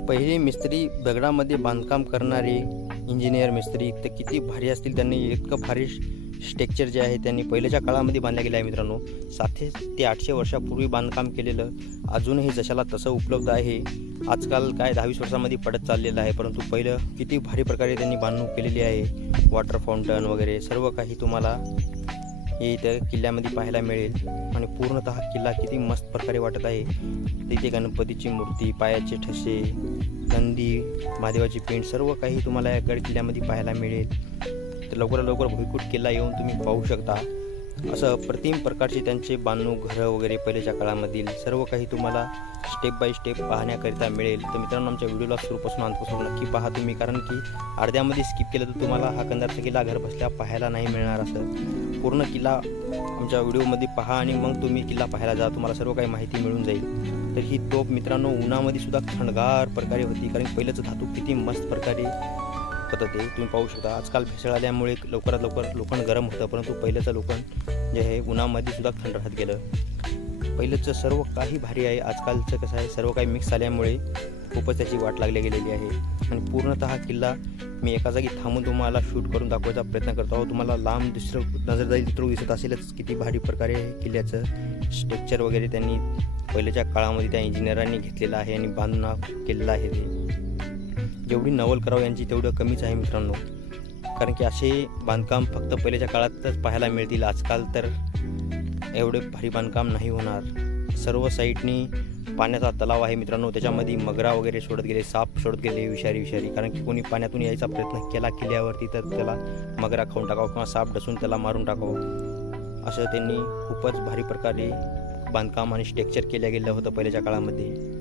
पहिले मिस्त्री दगडामध्ये बांधकाम करणारे इंजिनियर मिस्त्री तर किती भारी असतील त्यांनी इतकं भारी स्ट्रक्चर जे आहे त्यांनी पहिल्याच्या काळामध्ये बांधल्या गेलं आहे मित्रांनो. सातशे ते आठशे वर्षापूर्वी बांधकाम केलेलं अजूनही जशाला तसं उपलब्ध आहे. आजकाल काय दहावीस वर्षामध्ये पडत चाललेलं आहे परंतु पहिलं किती भारी प्रकारे त्यांनी बांधणूक केलेली आहे. वॉटर फाउंटन वगैरे सर्व काही तुम्हाला हे इथं किल्ल्यामध्ये पाहायला मिळेल. आणि पूर्णतः किल्ला किती मस्त प्रकारे वाटत आहे. तिथे गणपतीची मूर्ती पायाचे ठसे नंदी महादेवाची पेंट सर्व काही तुम्हाला या गड किल्ल्यामध्ये पाहायला मिळेल. तर लवकरात लवकर भुईकोट किल्ला येऊन तुम्ही पाहू शकता. असं अप्रतिम प्रकारचे त्यांचे बांधणूक घरं वगैरे पहिल्याच्या काळामधील सर्व काही तुम्हाला स्टेप बाय स्टेप पाहण्याकरिता मिळेल. तर मित्रांनो आमच्या व्हिडिओला सुरूपासून अंतपासून नक्की पहा तुम्ही कारण की अर्ध्यामध्ये स्किप केलं तर तुम्हाला हा कंदारचा किल्ला घर बसल्या पाहायला नाही मिळणार असं. पूर्ण किल्ला आमच्या व्हिडिओमध्ये पहा आणि मग तुम्ही किल्ला पाहायला जा. तुम्हाला सर्व काही माहिती मिळून जाईल. तर ही तोप मित्रांनो उन्हामध्ये सुद्धा थंडगार प्रकारे होती कारण पहिल्याचं धातू किती मस्त प्रकारे पद्धत ते तुम्ही पाहू शकता आजकाल भेसळ आल्यामुळे लवकरात लवकर लोखंड गरम होतं परंतु पहिल्याचं लोखंड जे आहे उन्हामध्ये सुद्धा थंड राहत गेलं. पहिलंच सर्व काही भारी आहे. आजकालचं कसं आहे सर्व काही मिक्स आल्यामुळे खूपच त्याची वाट लागली गेलेली आहे. आणि पूर्णतः हा किल्ला मी एका जागी थांबून तुम्हाला शूट करून दाखवायचा प्रयत्न करतो आहोत. तुम्हाला लांब दुसरं नजर जाईल दिसत असेलच किती भारी प्रकारे किल्ल्याचं स्ट्रक्चर वगैरे त्यांनी पहिल्याच्या काळामध्ये त्या इंजिनियरांनी घेतलेलं आहे आणि बांधणं केलेलं आहे ते. जेवढी नवल करावं यांची तेवढं कमीच आहे मित्रांनो. कारण की असे बांधकाम फक्त पहिल्याच्या काळातच पाहायला मिळतील. आजकाल तर एवढे भारी बांधकाम नाही होणार. सर्व साईडनी पाण्याचा तलाव आहे मित्रांनो. त्याच्यामध्ये मगरा वगैरे सोडत गेले साप सोडत गेले विषारी विषारी. कारण की कोणी पाण्यातून यायचा प्रयत्न केला किल्ल्यावरती तर त्याला मगरा खाऊन टाकावं किंवा साप डसून त्याला मारून टाकावं. असं त्यांनी खूपच भारी प्रकारे बांधकाम आणि स्ट्रक्चर केलं गेलं होतं पहिल्याच्या काळामध्ये.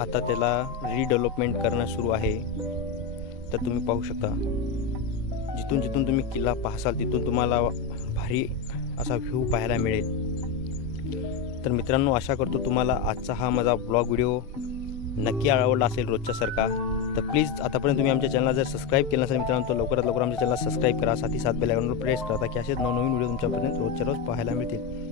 आता त्याला रिडेव्हलपमेंट करणं सुरू आहे. तर तुम्ही पाहू शकता. जिथून जिथून तुम्ही किल्ला पाहसाल तिथून तुम्हाला भारी असा व्ह्यू पाहायला मिळेल. तर मित्रांनो आशा करतो तुम्हाला आजचा हा माझा ब्लॉग व्हिडिओ नक्की आवडला असेल रोजच्यासारखा. तर प्लीज आतापर्यंत तुम्ही आमच्या चॅनलला जर सबस्क्राईब केलं नसेल मित्रांनो तर लवकरात लवकर आमच्या चॅनलला सबस्क्राईब करा. साथी सात बेलायकॉनवर प्रेस करा ताकी असेच नवनवीन व्हिडिओ तुमच्यापर्यंत रोजच्या रोज पाहायला मिळतील.